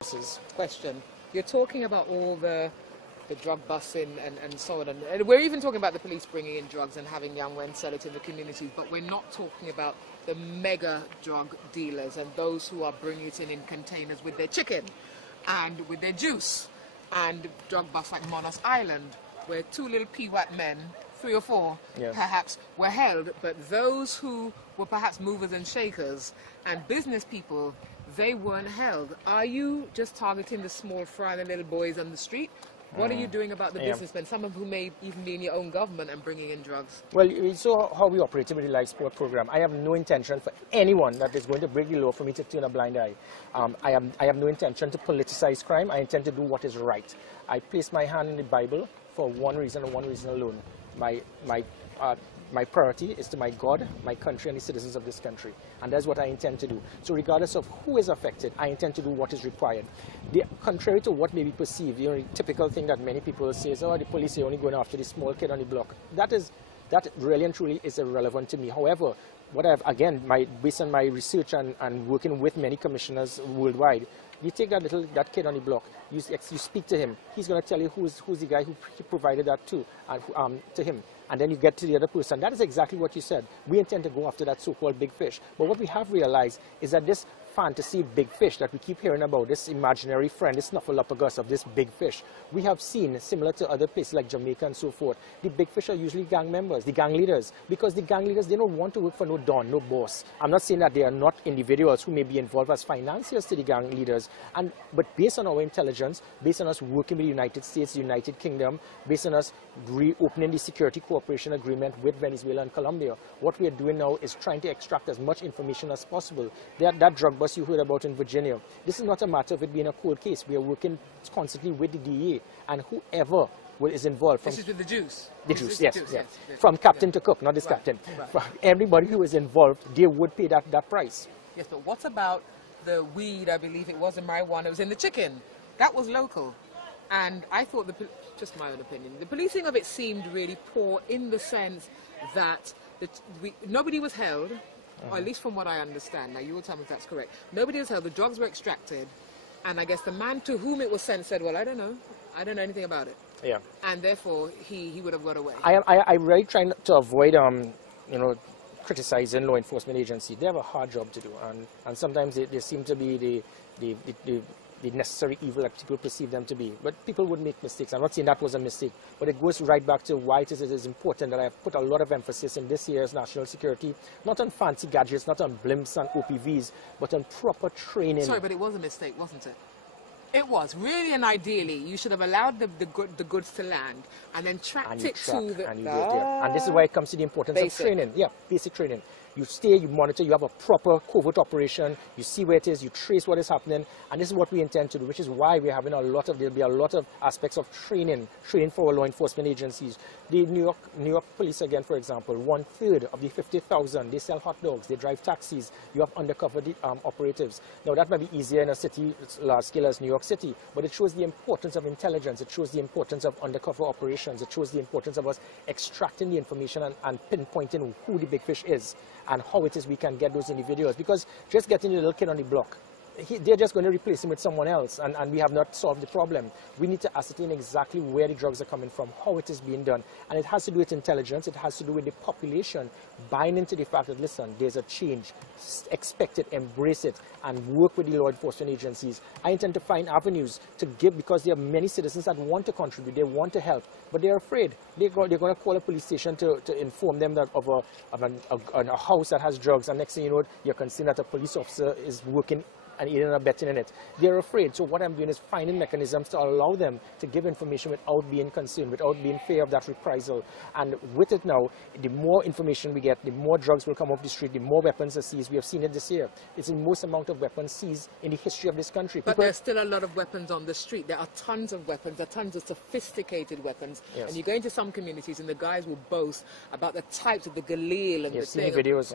Question. You're talking about all the drug busing and so on, and we're even talking about the police bringing in drugs and having young men sell it in the communities, but we're not talking about the mega drug dealers and those who are bringing it in containers with their chicken and with their juice, and drug busts like Monos Island, where two little pee-wet men, 3 or 4 perhaps, were held, but those who were perhaps movers and shakers and business people, they weren't held. Are you just targeting the small fry and the little boys on the street? What are you doing about the businessmen, some of whom may even be in your own government and bringing in drugs? Well, you saw how we operated with the life support program. I have no intention for anyone that is going to break the law for me to turn a blind eye. I have no intention to politicize crime. I intend to do what is right. I place my hand in the Bible for one reason and one reason alone. My priority is to my God, my country, and the citizens of this country. And that's what I intend to do. So regardless of who is affected, I intend to do what is required. Contrary to what may be perceived, the typical thing that many people say is, oh, the police are only going after the small kid on the block. That really and truly is irrelevant to me. However, what I've, again, based on my research and working with many commissioners worldwide, you take that kid on the block, you speak to him, he's going to tell you who's the guy who provided that to him. And then you get to the other person. That is exactly what you said. We intend to go after that so-called big fish. But what we have realized is that this fantasy big fish that we keep hearing about, this imaginary friend, this snuffleupagus of this big fish, we have seen, similar to other places like Jamaica and so forth, the big fish are usually gang members, the gang leaders, because the gang leaders, they don't want to work for no don, no boss. I'm not saying that they are not individuals who may be involved as financiers to the gang leaders, but based on our intelligence, based on us working with the United States, the United Kingdom, based on us reopening the security cooperation agreement with Venezuela and Colombia, what we are doing now is trying to extract as much information as possible. That drug bust you heard about in Virginia, this is not a matter of it being a cold case. We are working constantly with the DEA and whoever is involved. This is with the juice? The juice, yes. From captain to cook, not this captain. Right. Everybody who is involved, they would pay that price. Yes, but what about the weed, I believe it was, in marijuana, it was in the chicken? That was local. And I thought, just my own opinion, the policing of it seemed really poor in the sense that nobody was held, or at least from what I understand. Now, you will tell me if that's correct. Nobody was held, the drugs were extracted, and I guess the man to whom it was sent said, well, I don't know anything about it. Yeah. And therefore, he would have got away. I'm really trying to avoid, criticizing law enforcement agencies. They have a hard job to do, and sometimes they seem to be the necessary evil that people perceive them to be. But people would make mistakes. I'm not saying that was a mistake, but it goes right back to why it is important that I have put a lot of emphasis in this year's national security, not on fancy gadgets, not on blimps and OPVs, but on proper training. Sorry, but it was a mistake, wasn't it? It was. Really and ideally, you should have allowed the goods to land and then tracked it to the... And you go there. And this is why it comes to the importance of training. Yeah, basic training. You stay, you monitor, you have a proper covert operation, you see where it is, you trace what is happening, and this is what we intend to do, which is why we're having there'll be a lot of aspects of training for our law enforcement agencies. The New York police, again, for example, 1/3 of the 50,000, they sell hot dogs, they drive taxis, you have undercover operatives. Now, that might be easier in a city large scale as New York City, but it shows the importance of intelligence, it shows the importance of undercover operations, it shows the importance of us extracting the information and pinpointing who the big fish is and how it is we can get those individuals. Because just getting a little kid on the block, they're just going to replace him with someone else, and we have not solved the problem. We need to ascertain exactly where the drugs are coming from, how it is being done, and it has to do with intelligence, it has to do with the population buying into the fact that, listen, there's a change, expect it, embrace it, and work with the law enforcement agencies. I intend to find avenues to give, because there are many citizens that want to contribute, they want to help, but they're afraid. They're going to call a police station to inform them that of a house that has drugs, and next thing you know, you're concerned that a police officer is working and aiding and abetting in it. They're afraid. So what I'm doing is finding mechanisms to allow them to give information without being concerned, without being fear of that reprisal. And with it now, the more information we get, the more drugs will come off the street, the more weapons are seized. We have seen it this year. It's the most amount of weapons seized in the history of this country. But there's still a lot of weapons on the street. There are tons of weapons. There are tons of sophisticated weapons. Yes. And you go into some communities and the guys will boast about the types of the galil and the thing. You've seen the videos.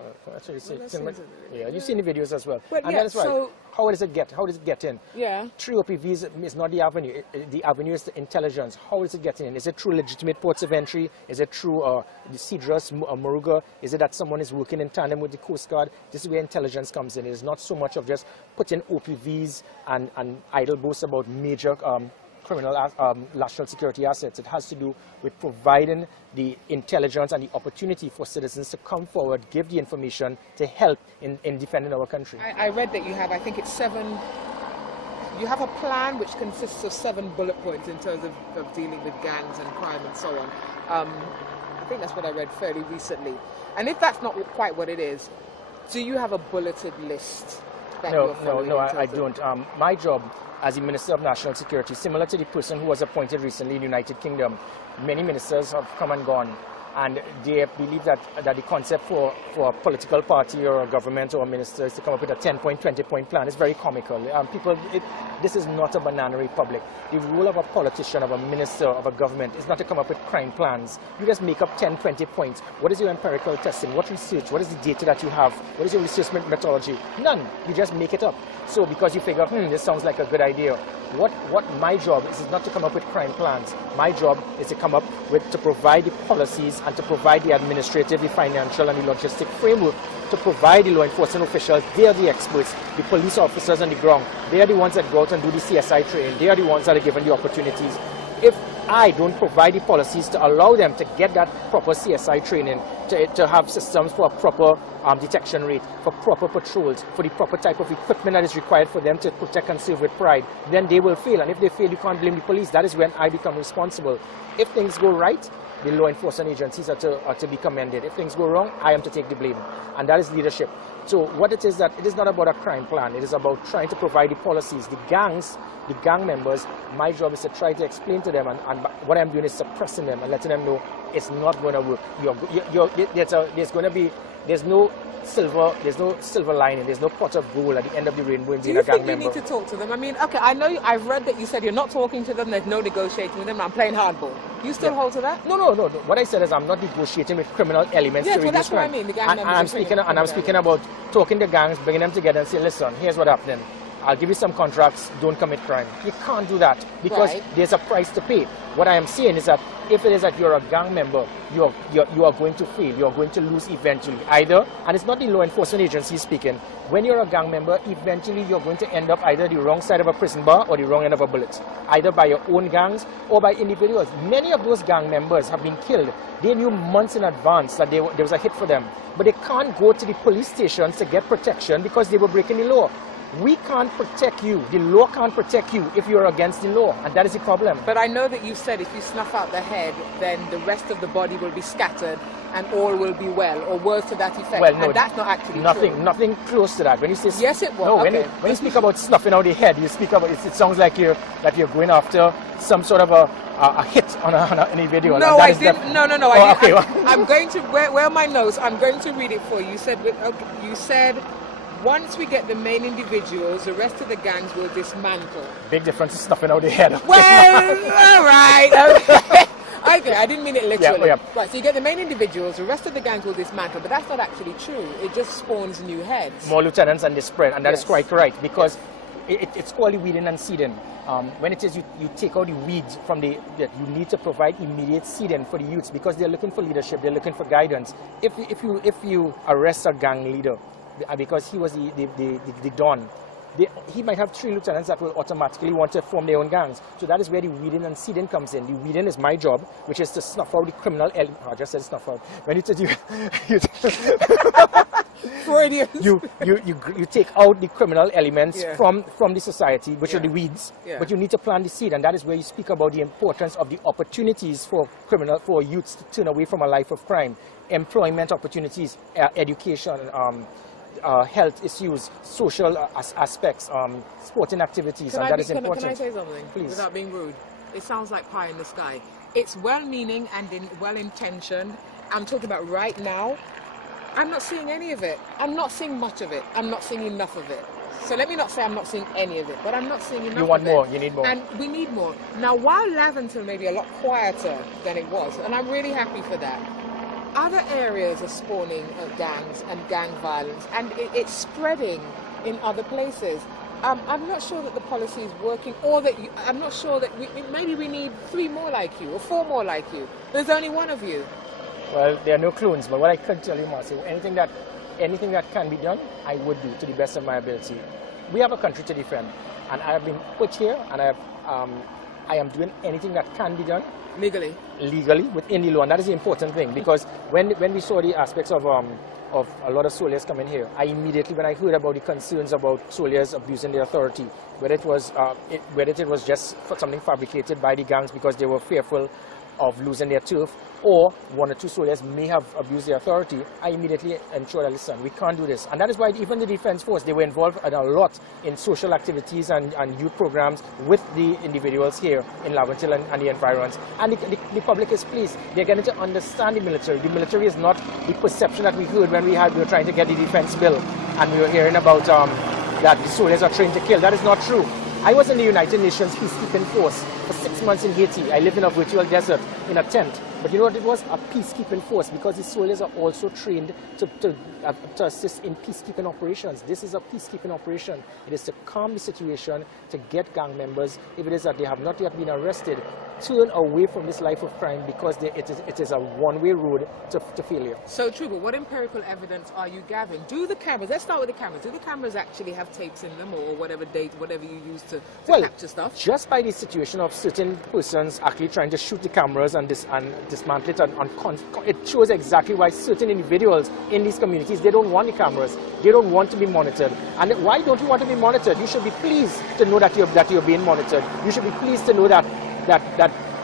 You've seen the videos as well. But and yeah, that's right. so How does it get in? Yeah. Through OPVs is not the avenue. The avenue is the intelligence. How is it getting in? Is it through legitimate ports of entry? Is it through the Cedrus, Moruga? Is it that someone is working in tandem with the Coast Guard? This is where intelligence comes in. It is not so much of just putting OPVs and idle boasts about major criminal national security assets. It has to do with providing the intelligence and the opportunity for citizens to come forward, give the information to help in defending our country. I read that you have, I think it's 7, you have a plan which consists of 7 bullet points in terms of dealing with gangs and crime and so on. I think that's what I read fairly recently. And if that's not quite what it is, do you have a bulleted list? No, I don't. My job as the Minister of National Security, similar to the person who was appointed recently in the United Kingdom, many ministers have come and gone, and they believe that the concept for a political party or a government or a minister is to come up with a 10-point, 20-point plan. It's very comical. This is not a banana republic. The role of a politician, of a minister, of a government is not to come up with crime plans. You just make up 10, 20 points. What is your empirical testing? What research? What is the data that you have? What is your research methodology? None. You just make it up. So because you figure, this sounds like a good idea. What my job is not to come up with crime plans. My job is to come up with, to provide the policies and to provide the administrative, the financial and the logistic framework to provide the law enforcement officials. They are the experts, the police officers on the ground. They are the ones that go out and do the CSI training. They are the ones that are given the opportunities. If I don't provide the policies to allow them to get that proper CSI training, to have systems for a proper detection rate, for proper patrols, for the proper type of equipment that is required for them to protect and serve with pride, then they will fail. And if they fail, you can't blame the police. That is when I become responsible. If things go right, the law enforcement agencies are to be commended. If things go wrong, I am to take the blame. And that is leadership. So what it is that it is not about a crime plan. It is about trying to provide the policies. The gangs, the gang members, my job is to try to explain to them, and what I'm doing is suppressing them and letting them know it's not going to work. There's no silver lining. There's no pot of gold at the end of the rainbow in being a gang member. Do you think you need to talk to them? I mean, okay, I know I've read that you said you're not talking to them. There's no negotiating with them. I'm playing hardball. You still hold to that? No. What I said is I'm not negotiating with criminal elements to reduce crime. That's what I mean. The gang members. I'm speaking about talking to gangs, bringing them together and saying, listen, here's what happening. I'll give you some contracts, don't commit crime. You can't do that because there's a price to pay. What I am saying is that if it is that you're a gang member, you are going to fail. You're going to lose eventually. Either, and it's not the law enforcement agency speaking, when you're a gang member, eventually you're going to end up either the wrong side of a prison bar or the wrong end of a bullet. Either by your own gangs or by individuals. Many of those gang members have been killed. They knew months in advance that there was a hit for them. But they can't go to the police stations to get protection because they were breaking the law. We can't protect you. The law can't protect you if you're against the law, and that is the problem. But I know that you said if you snuff out the head, then the rest of the body will be scattered and all will be well, or words to that effect. Well, no, and that's not actually true. Nothing close to that. When you say yes, it was. No, okay. when you speak about snuffing out the head, you speak about it sounds like you're going after some sort of a hit on a video. No, I didn't. No. Oh, okay. I'm going to where are my notes? I'm going to read it for you. You said. Once we get the main individuals, the rest of the gangs will dismantle. Big difference is stuffing out the head. Well, all right. Okay, I didn't mean it literally. Yeah. Right, so you get the main individuals, the rest of the gangs will dismantle, but that's not actually true. It just spawns new heads. More lieutenants and they spread, and that is quite correct, because it's called weeding and seeding. When it is you take out the weeds from you need to provide immediate seeding for the youths because they're looking for leadership, they're looking for guidance. If you arrest a gang leader, because he was the Don, he might have 3 lieutenants that will automatically want to form their own gangs. So that is where the weeding and seeding comes in. The weeding is my job, which is to snuff out the criminal element. I just said snuff out. When you take out the criminal elements from the society, which are the weeds, but you need to plant the seed, and that is where you speak about the importance of the opportunities for youths to turn away from a life of crime, employment opportunities, education, health issues, social aspects, sporting activities, and that is important. Can I say something? Please. Without being rude. It sounds like pie in the sky. It's well-meaning and well-intentioned. I'm talking about right now. I'm not seeing any of it. I'm not seeing much of it. I'm not seeing enough of it. So let me not say I'm not seeing any of it, but I'm not seeing enough of it. You want more, you need more. And we need more. Now, while Lavington may be a lot quieter than it was, and I'm really happy for that, other areas are spawning gangs and gang violence, and it's spreading in other places. I'm not sure that the policy is working, or that I'm not sure that maybe we need 3 more like you or 4 more like you. There's only one of you. Well, there are no clones, but what I could tell you, Marcy, anything that can be done, I would do to the best of my ability. We have a country to defend, and I have been put here, and I am doing anything that can be done Legally within the law, and that is the important thing, because when we saw the aspects of a lot of soldiers coming here, I immediately, when I heard about the concerns about soldiers abusing their authority, whether it was just for something fabricated by the gangs because they were fearful of losing their turf, or 1 or 2 soldiers may have abused their authority, I immediately ensured that, listen, we can't do this. And that is why even the Defense Force, they were involved a lot in social activities and youth programs with the individuals here in Laventille and the environs. And the public is pleased. They're getting to understand the military. The military is not the perception that we heard when we were trying to get the defense bill, and we were hearing about that the soldiers are trained to kill. That is not true. I was in the United Nations Peacekeeping Force for 6 months in Haiti. I lived in a virtual desert in a tent. But you know what it was? A peacekeeping force, because the soldiers are also trained to assist in peacekeeping operations. This is a peacekeeping operation. It is to calm the situation, to get gang members, if it is that they have not yet been arrested, turn away from this life of crime, because it is a one-way road to failure. So true, but what empirical evidence are you gathering? Do the cameras, let's start with the cameras, do the cameras actually have tapes in them, or whatever you use to capture stuff? Just by the situation of certain persons actually trying to shoot the cameras and dismantle it, it shows exactly why certain individuals in these communities, they don't want the cameras, they don't want to be monitored. And why don't you want to be monitored? You should be pleased to know that you're being monitored. You should be pleased to know that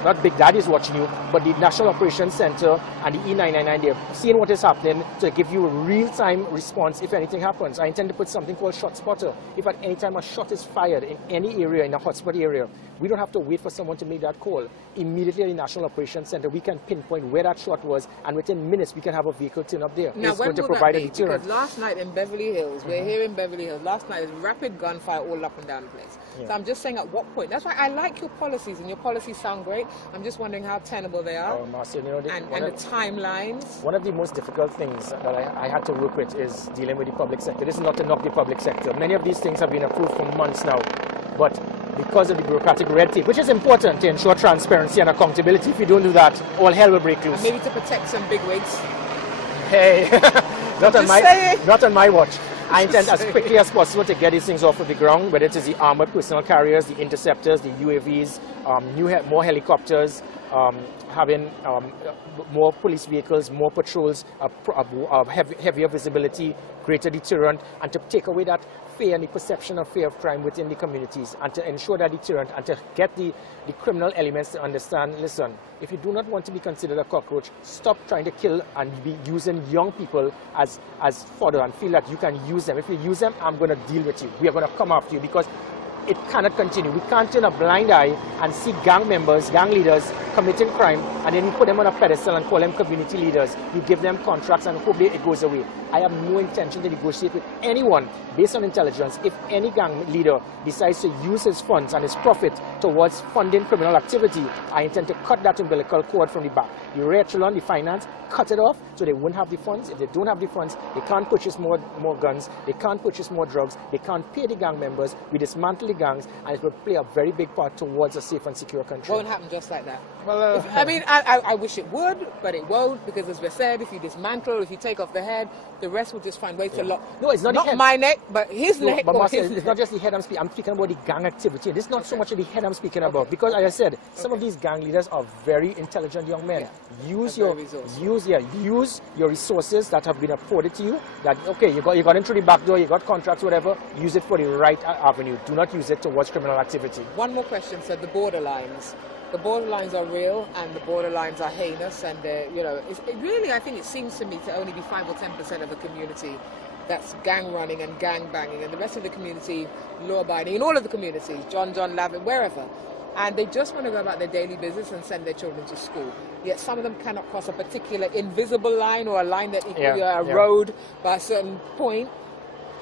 not Big Daddy is watching you, but the National Operations Center and the E999, they're seeing what is happening to give you a real-time response if anything happens. I intend to put something called Shot Spotter. If at any time a shot is fired in any area, in a hotspot area, we don't have to wait for someone to make that call. Immediately at the National Operations Center, we can pinpoint where that shot was, and within minutes we can have a vehicle turn up there. Now, it's going to provide a deterrent. Because last night in Beverly Hills, we're here in Beverly Hills, last night there was rapid gunfire all up and down the place. Yeah. So I'm just saying, at what point? That's why I like your policies, and your policies sound great. I'm just wondering how tenable they are, Marcia, you know, and the timelines. One of the most difficult things that I had to work with is dealing with the public sector. This is not to knock the public sector. Many of these things have been approved for months now, but because of the bureaucratic red tape, which is important to ensure transparency and accountability, if you don't do that, all hell will break loose. And maybe to protect some bigwigs. Hey, not on my watch. I intend as quickly as possible to get these things off of the ground, whether it is the armored personnel carriers, the interceptors, the UAVs, more helicopters, having more police vehicles, more patrols, heavier visibility, greater deterrent, and to take away that fear and the perception of fear of crime within the communities, and to ensure that deterrent, and to get the criminal elements to understand, listen, if you do not want to be considered a cockroach, stop trying to kill and be using young people as fodder, and feel that you can use them. If you use them, I'm going to deal with you. We are going to come after you, because it cannot continue. We can't turn a blind eye and see gang members, gang leaders committing crime, and then you put them on a pedestal and call them community leaders. You give them contracts and hope it goes away. I have no intention to negotiate with anyone based on intelligence. If any gang leader decides to use his funds and his profit towards funding criminal activity, I intend to cut that umbilical cord from the back. The rear echelon, the finance, cut it off so they won't have the funds. If they don't have the funds, they can't purchase more guns, they can't purchase more drugs, they can't pay the gang members. We dismantle the gangs, and it will play a very big part towards a safe and secure country. Won't happen just like that. Well, I wish it would, but it won't, because as we said, if you dismantle, if you take off the head, the rest will just find ways to lock. No, it's not the head. My neck, but his neck. But Marcia, it's not just the head I'm speaking. I'm speaking about the gang activity. This is not so much of the head I'm speaking about, because, as I said, some of these gang leaders are very intelligent young men. Yeah. Use your resources that have been afforded to you. That okay, you got in through the back door, you got contracts, whatever. Use it for the right avenue. Do not use it towards criminal activity. One more question, sir. The borderlines. The borderlines are real, and the borderlines are heinous, and really, I think it seems to me to only be 5 or 10% of the community that's gang running and gang banging, and the rest of the community law abiding in all of the communities, John, Lavin, wherever, and they just want to go about their daily business and send their children to school. Yet some of them cannot cross a particular invisible line, or a line that road by a certain point.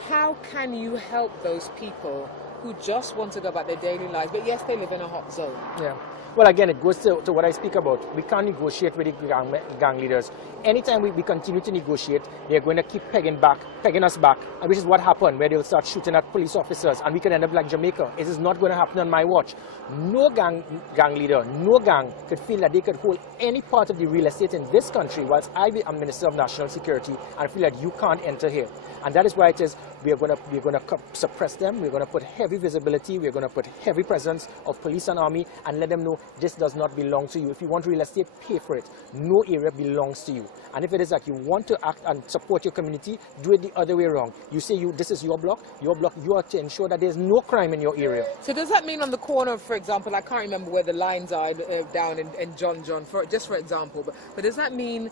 How can you help those people who just want to go about their daily lives, but yes, they live in a hot zone. Yeah. Well, again, it goes to what I speak about. We can't negotiate with the gang leaders. Anytime we continue to negotiate, they're going to keep pegging us back, and which is what happened, where they'll start shooting at police officers, and we could end up like Jamaica. It is not going to happen on my watch. No gang leader, no gang could feel that they could hold any part of the real estate in this country whilst I be a Minister of National Security and feel that you can't enter here. And that is why it is we're going to suppress them. We're going to put heavy visibility. We're going to put heavy presence of police and army and let them know this does not belong to you. If you want real estate, pay for it. No area belongs to you. And if it is that you want to act and support your community, do it the other way around. You say this is your block, you are to ensure that there's no crime in your area. So does that mean on the corner, for example, I can't remember where the lines are down in John, just for example, but does that mean,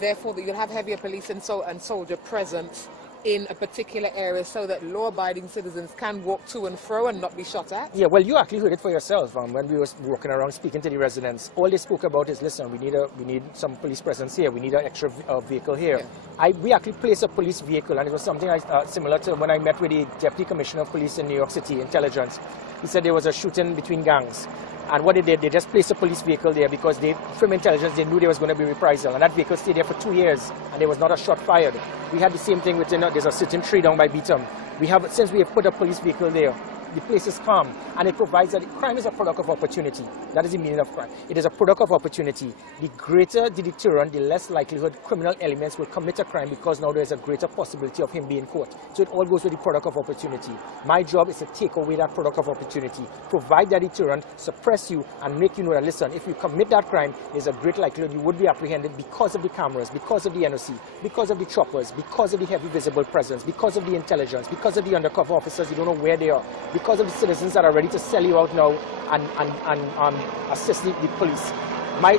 therefore, that you'll have heavier police and soldier presence in a particular area so that law-abiding citizens can walk to and fro and not be shot at? Yeah, well, you actually heard it for yourself when we were walking around speaking to the residents. All they spoke about is, listen, we need some police presence here. We need an extra vehicle here. Yeah. We actually placed a police vehicle, and it was something similar to when I met with the Deputy Commissioner of Police in New York City, Intelligence. He said there was a shooting between gangs. And what they did, they just placed a police vehicle there because from intelligence, they knew there was going to be reprisal. And that vehicle stayed there for 2 years, and there was not a shot fired. We had the same thing within, there's a certain tree down by Beetham. Since we have put a police vehicle there, the place is calm, and it provides that crime is a product of opportunity. That is the meaning of crime. It is a product of opportunity. The greater the deterrent, the less likelihood criminal elements will commit a crime because now there is a greater possibility of him being caught. So it all goes with the product of opportunity. My job is to take away that product of opportunity, provide that deterrent, suppress you, and make you know that, listen, if you commit that crime, there's a great likelihood you would be apprehended because of the cameras, because of the NOC, because of the choppers, because of the heavy visible presence, because of the intelligence, because of the undercover officers, you don't know where they are, because of the citizens that are ready to sell you out now and assist the police.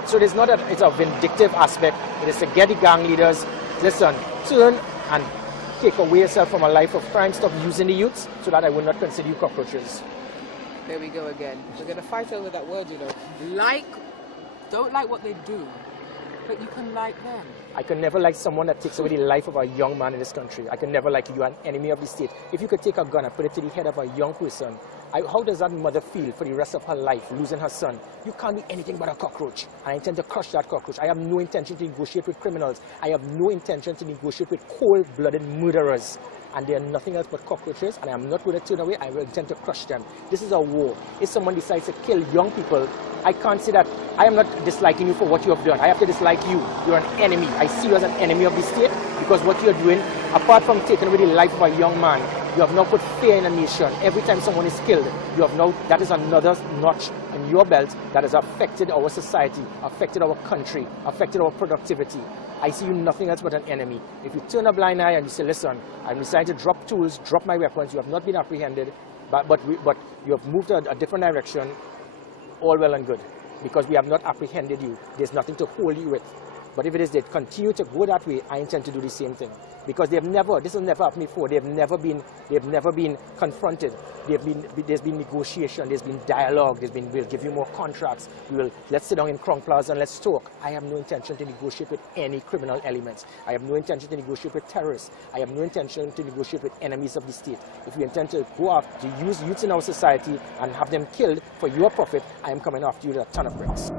So there's not it's a vindictive aspect. It is to get the gang leaders, listen, turn and take away yourself from a life of crime, stop using the youths so that I will not consider you cockroaches. There we go again. We're going to fight over that word, you know. Don't like what they do, but you can like them. I can never like someone that takes away the life of a young man in this country. I can never like you. You are an enemy of the state. If you could take a gun and put it to the head of a young person, how does that mother feel for the rest of her life, losing her son? You can't be anything but a cockroach. And I intend to crush that cockroach. I have no intention to negotiate with criminals. I have no intention to negotiate with cold-blooded murderers. And they are nothing else but cockroaches, and I am not going to turn away. I will intend to crush them. This is a war. If someone decides to kill young people, I can't say that I am not disliking you for what you have done. I have to dislike you. You're an enemy. I see you as an enemy of the state because what you're doing, apart from taking away the life of a young man, you have now put fear in a nation. Every time someone is killed, you have now, that is another notch in your belt that has affected our society, affected our country, affected our productivity. I see you nothing else but an enemy. If you turn a blind eye and you say, listen, I'm deciding to drop tools, drop my weapons, you have not been apprehended, but you have moved a different direction, all well and good, because we have not apprehended you. There's nothing to hold you with. But if it is they continue to go that way, I intend to do the same thing. Because this has never happened before. They've never been confronted. There's been negotiation, there's been dialogue, we'll give you more contracts, let's sit down in Crown Plaza and let's talk. I have no intention to negotiate with any criminal elements. I have no intention to negotiate with terrorists. I have no intention to negotiate with enemies of the state. If you intend to go after, to use youths in our society and have them killed for your profit, I am coming after you with a ton of bricks.